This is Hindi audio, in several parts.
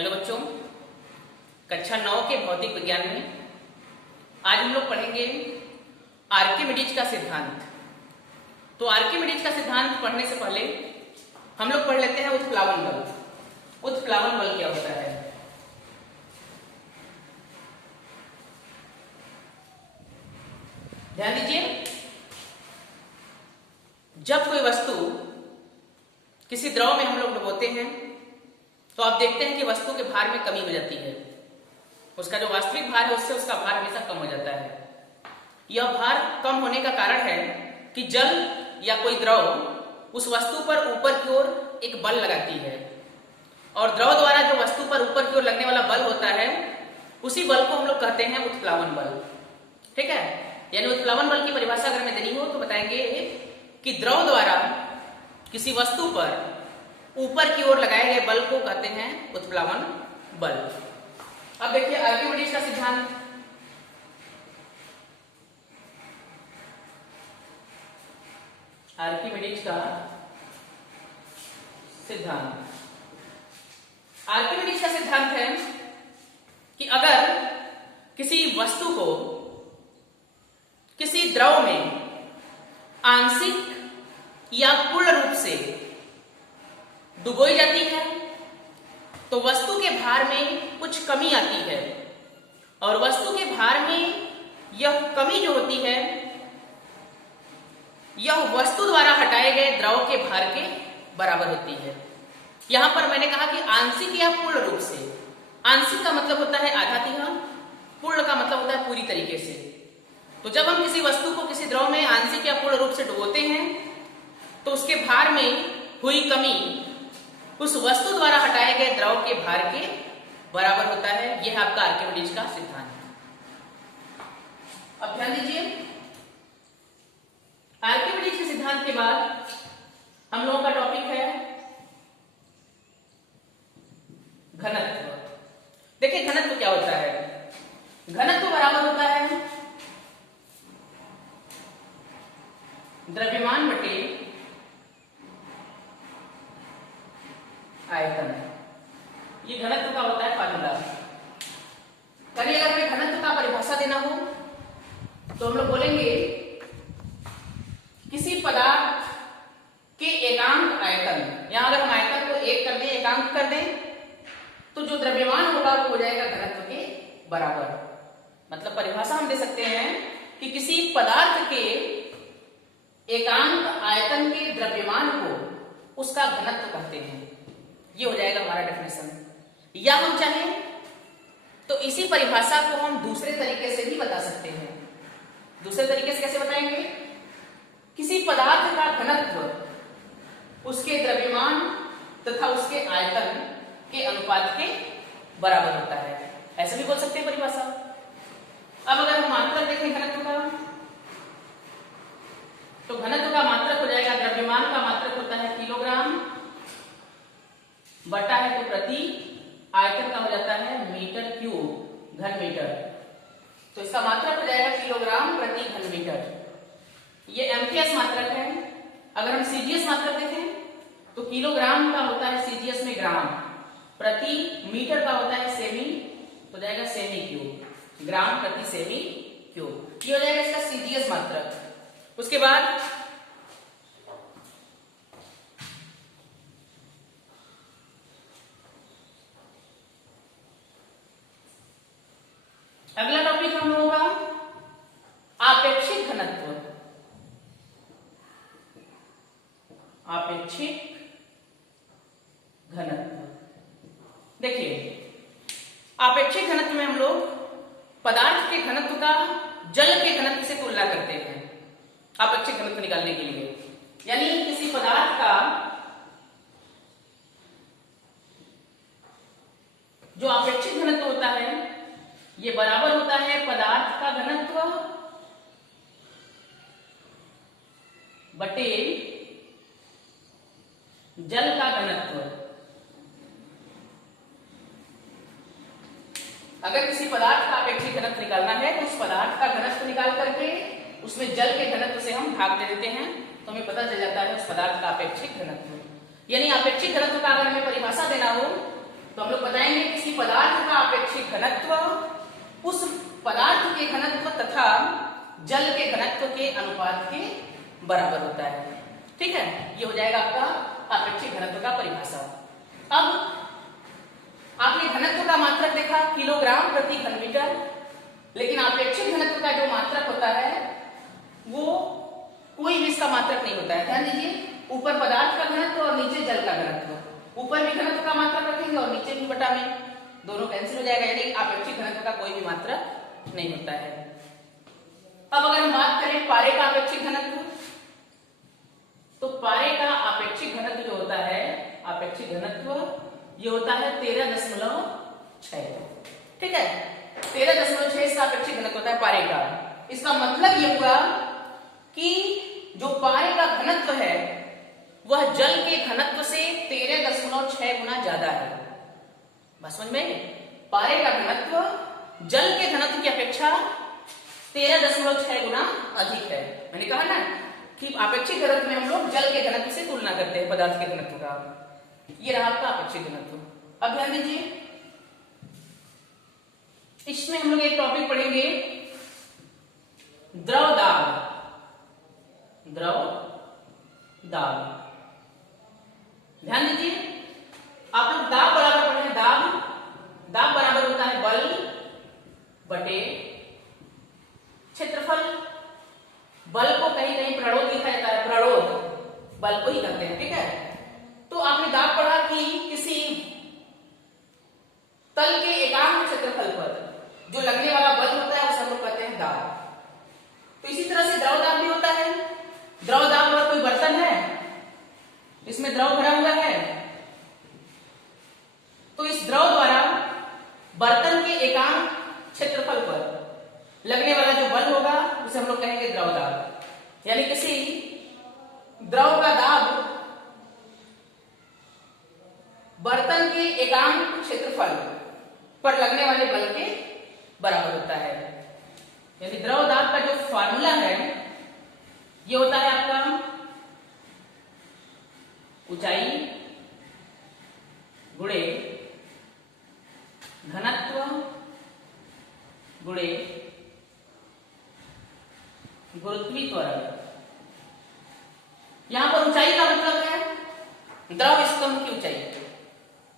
हेलो बच्चों, कक्षा 9 के भौतिक विज्ञान में आज हम लोग पढ़ेंगे आर्किमिडीज का सिद्धांत। तो आर्किमिडीज का सिद्धांत पढ़ने से पहले हम लोग पढ़ लेते हैं उत्प्लावन बल। उत्प्लावन बल क्या होता है? ध्यान दीजिए, जब कोई वस्तु किसी द्रव में हम लोग डुबोते हैं तो आप देखते हैं कि वस्तु के भार में कमी हो जाती है। उसका जो वास्तविक भार है उससे उसका भार हमेशा कम हो जाता है। यह भार कम होने का कारण है कि जल या कोई द्रव उस वस्तु पर ऊपर की ओर एक बल लगाती है, और द्रव द्वारा जो वस्तु पर ऊपर की ओर लगने वाला बल होता है उसी बल को हम लोग कहते हैं उत्प्लावन बल। ठीक है, यानी उत्प्लावन बल की परिभाषा अगर हमें देनी हो तो बताएंगे कि द्रव द्वारा किसी वस्तु पर ऊपर की ओर लगाए गए बल को कहते हैं उत्प्लावन बल। अब देखिए आर्किमिडीज का सिद्धांत। आर्किमिडीज का सिद्धांत आर्किमिडीज का सिद्धांत है कि अगर किसी वस्तु को किसी द्रव में आंशिक या पूर्ण रूप से डुबोई जाती है तो वस्तु के भार में कुछ कमी आती है, और वस्तु के भार में यह कमी जो होती है यह वस्तु द्वारा हटाए गए द्रव के भार के बराबर होती है। यहां पर मैंने कहा कि आंशिक या पूर्ण रूप से। आंशिक का मतलब होता है आधा तिहाई, पूर्ण का मतलब होता है पूरी तरीके से। तो जब हम किसी वस्तु को किसी द्रव में आंशिक या पूर्ण रूप से डुबोते हैं तो उसके भार में हुई कमी उस वस्तु द्वारा हटाए गए द्रव के भार के बराबर होता है। यह आपका आर्किमिडीज का सिद्धांत है। अब ध्यान दीजिए, आर्किमिडीज के सिद्धांत के बाद हम लोगों का टॉपिक है घनत्व। देखिए घनत्व क्या होता है? घनत्व बराबर होता है द्रव्यमान बटे आयतन। ये घनत्व का होता है फार्मूला। कभी अगर हमें घनत्व का परिभाषा देना हो तो हम लोग बोलेंगे किसी पदार्थ के एकांक आयतन। यहां अगर हम आयतन को 1 कर दें, एकांक कर दें, तो जो द्रव्यमान होगा वो हो जाएगा घनत्व के बराबर। मतलब परिभाषा हम दे सकते हैं कि किसी पदार्थ के एकांक आयतन के द्रव्यमान को उसका घनत्व कहते हैं। ये हो जाएगा हमारा डेफिनेशन। या हम चाहें तो इसी परिभाषा को हम दूसरे तरीके से भी बता सकते हैं। दूसरे तरीके से कैसे बताएंगे? किसी पदार्थ का घनत्व उसके द्रव्यमान तथा उसके आयतन के अनुपात के बराबर होता है। ऐसे भी बोल सकते हैं परिभाषा। अब अगर हम मात्रक देखें घनत्व का, तो घनत्व का मात्रक हो जाएगा, द्रव्यमान का मात्रक होता है किलोग्राम, बटा है तो प्रति, आयतन का हो जाता है मीटर क्यूब, घन मीटर। तो इसका मात्रक हो जाएगा किलोग्राम प्रति घन मीटर। ये एमटीएस मात्रक है। अगर हम सीजीएस मात्रक देखें तो किलोग्राम का होता है सीजीएस में ग्राम, प्रति मीटर का होता है सेमी, तो जाएगा सेमी क्यूब, ग्राम प्रति सेमी क्यूब। ये हो जाएगा इसका सीजीएस मात्रक। उसके बाद अगला टॉपिक हम लोगों का आपेक्षिक घनत्व। आपेक्षिक घनत्व। देखिए आपेक्षिक घनत्व में हम लोग पदार्थ के घनत्व का जल के घनत्व से तुलना करते हैं आपेक्षिक घनत्व निकालने के लिए। यानी किसी पदार्थ का जो आपेक्षिक घनत्व होता है ये बराबर होता है पदार्थ का घनत्व बटे जल का घनत्व। अगर किसी पदार्थ का आपेक्षिक घनत्व निकालना है तो उस पदार्थ का घनत्व निकाल करके उसमें जल के घनत्व से हम भाग दे देते हैं तो हमें पता चल जाता है उस पदार्थ का आपेक्षिक घनत्व। यानी अपेक्षित घनत्व का अगर हमें परिभाषा देना हो तो हम लोग बताएंगे किसी पदार्थ का अपेक्षिक घनत्व उस पदार्थ के घनत्व तथा जल के घनत्व के अनुपात के बराबर होता है। ठीक है, ये हो जाएगा आपका अपेक्षिक घनत्व का परिभाषा। अब आपने घनत्व का मात्रक देखा किलोग्राम प्रति घन मीटर, लेकिन अपेक्षिक घनत्व का जो मात्रक होता है वो कोई भी इसका मात्रक नहीं होता है। ध्यान दीजिए, ऊपर पदार्थ का घनत्व और नीचे जल का घनत्व। ऊपर भी घनत्व का मात्रक रखेंगे और नीचे भी बटा में, दोनों कैंसिल हो जाएगा, यानी अपेक्षिक घनत्व का कोई भी मात्रक नहीं होता है। अब अगर हम बात करें पारे का अपेक्षिक घनत्व, तो पारे का अपेक्षिक घनत्व जो होता है, अपेक्षिक घनत्व ये होता है 13.6। ठीक है, 13.6 इसका अपेक्षिक घनत्व होता है पारे का। इसका मतलब ये हुआ कि जो पारे का घनत्व है वह जल के घनत्व से 13.6 गुना ज्यादा है। बस समझ में, पारे का घनत्व जल के घनत्व की अपेक्षा 13.6 गुना अधिक है। मैंने कहा ना कि अपेक्षिक घनत्व में हम लोग जल के घनत्व से तुलना करते हैं पदार्थ के घनत्व का। ये रहा आपका अपेक्षिक घनत्व। अब ध्यान दीजिए, इसमें हम लोग एक टॉपिक पढ़ेंगे द्रव दाब। द्रव दाब, ध्यान दीजिए, आप लोग दाब बराबर पढ़े हैं। दाब बराबर होता है बल बटे क्षेत्रफल। बल को कहीं कहीं प्रणोद लिखा जाता है, प्रणोद बल को ही कहते हैं। ठीक है, तो आपने दाब पढ़ा कि किसी तल के एकांक क्षेत्रफल पर जो लगने वाला बल होता है उसे हम लोग कहते हैं दाब। तो इसी तरह से द्रव दाब भी होता है। द्रव दाब अगर कोई बर्तन है, इसमें द्रव भरा हुआ है, तो इस द्रव द्वारा बर्तन के एकांक क्षेत्रफल पर लगने वाला जो बल होगा उसे हम लोग कहेंगे द्रव दाब। यानी किसी द्रव का दाब बर्तन के एकांक क्षेत्रफल पर लगने वाले बल के बराबर होता है। यानी द्रव दाब का जो फॉर्मूला है ये होता है आपका ऊंचाई गुणे घनत्व गुणे गुरुत्वीय त्वरण। यहां पर ऊंचाई का मतलब है द्रव स्तंभ की ऊंचाई,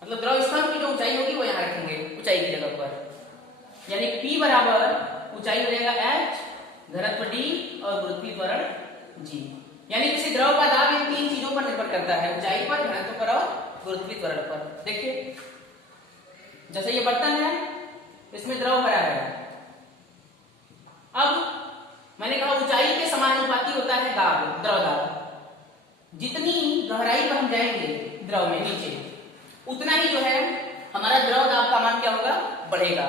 मतलब द्रव स्तंभ की जो ऊंचाई होगी वो यहां रखेंगे ऊंचाई की जगह पर। यानी P बराबर ऊंचाई हो जाएगा h, घनत्व d और गुरुत्वीय त्वरण g। यानी किसी द्रव का दाब इन तीन चीजों पर निर्भर करता है, ऊंचाई पर, घनत्व पर और गुरुत्वीय त्वरण पर। देखिए, जैसे ये बर्तन है, इसमें द्रव भरा है। अब मैंने कहा ऊंचाई के समानुपाती होता है दाब, द्रव दाब। जितनी गहराई पर हम जाएंगे द्रव में नीचे, उतना ही जो है हमारा द्रव दाब का मान क्या होगा, बढ़ेगा।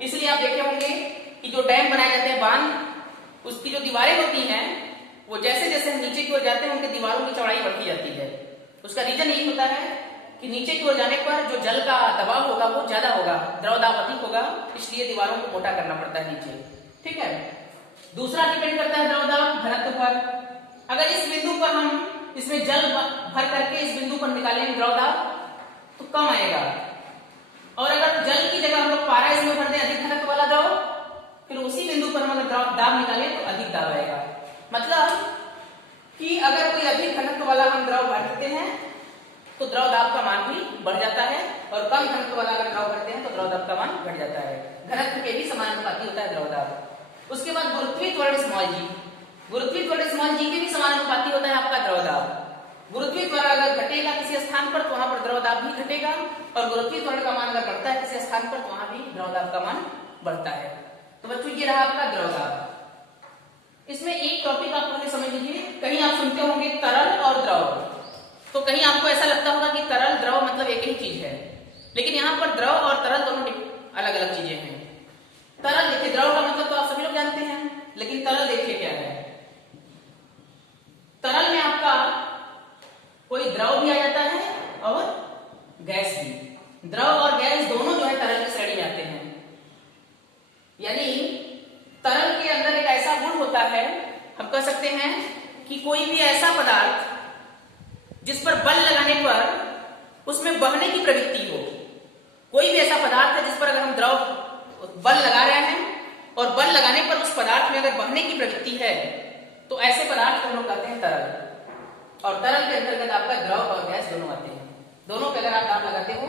इसलिए आप देखे होंगे कि जो डैम बनाए जाते हैं, बांध, उसकी जो दीवारें होती हैं वो जैसे जैसे हम नीचे की ओर जाते हैं उनके दीवारों की चौड़ाई बढ़ती जाती है। उसका रीजन यही होता है कि नीचे की ओर जाने पर जो जल का दबाव होगा वो ज्यादा होगा, द्रव दाब अधिक होगा, इसलिए दीवारों को मोटा करना पड़ता है नीचे। ठीक है, दूसरा डिपेंड करता है द्रव दाब घनत्व पर। अगर इस बिंदु पर हम इसमें जल भर करके इस बिंदु पर निकालेंगे द्रव दाब तो कम आएगा, और अगर जल की जगह हम लोग पारा इसमें भर दें अधिक घनत्व वाला द्रव, फिर उसी बिंदु पर हम अगर द्रव दाब निकालें तो अधिक दाब आएगा। मतलब कि अगर कोई अधिक घनत्व वाला हम द्रव भर देते हैं तो द्रव दाब का मान भी बढ़ जाता है, और कम घनत्व वाला अगर द्रव भरते हैं तो द्रव दाब का मान घट जाता है। घनत्व के भी समानुपाती होता है द्रव दाब। उसके बाद गुरुत्वीय त्वरण स्मॉल जी, गुरुत्वीय त्वरण स्मॉल जी के भी समानुपाती होता है आपका द्रव दाब। गुरुत्वीय त्वरण अगर घटेगा किसी स्थान पर तो वहां पर द्रव दाब भी घटेगा, और गुरुत्वीय त्वरण का मान अगर बढ़ता है किसी स्थान पर तो वहां भी द्रव दाब का मान बढ़ता है। तो बच्चों ये रहा आपका द्रव दाब। इसमें एक टॉपिक आप पहले समझ लीजिए, कहीं आप सुनते होंगे तरल और द्रव, तो कहीं आपको ऐसा लगता होगा कि तरल द्रव मतलब एक ही चीज है, लेकिन यहाँ पर द्रव और तरल दोनों अलग अलग चीजें हैं। तरल देखिए, द्रव का मतलब तो आप सभी लोग जानते हैं, लेकिन तरल देखिए क्या है। तरल में आपका कोई द्रव भी आ जाता है और गैस भी। द्रव और गैस दोनों जो है तरल की श्रेणी में आते हैं। यानी तरल के अंदर एक ऐसा गुण होता है, हम कह सकते हैं कि कोई भी ऐसा पदार्थ जिस पर बल लगाने पर उसमें बहने की प्रवृत्ति हो, कोई भी ऐसा पदार्थ है जिस पर अगर हम द्रव बल लगा रहे हैं और बल लगाने पर उस पदार्थ में अगर बहने की प्रवृत्ति है तो ऐसे पदार्थ को हम लोग कहते हैं तरल। और तरल के अंतर्गत आपका द्रव और गैस दोनों आते हैं। दोनों पे अगर आप दाब लगाते हो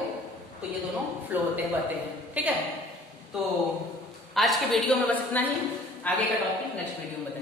तो ये दोनों फ्लो होते हैं, बहते हैं। ठीक है, तो आज के वीडियो में बस इतना ही। आगे का टॉपिक नेक्स्ट वीडियो में बताएंगे।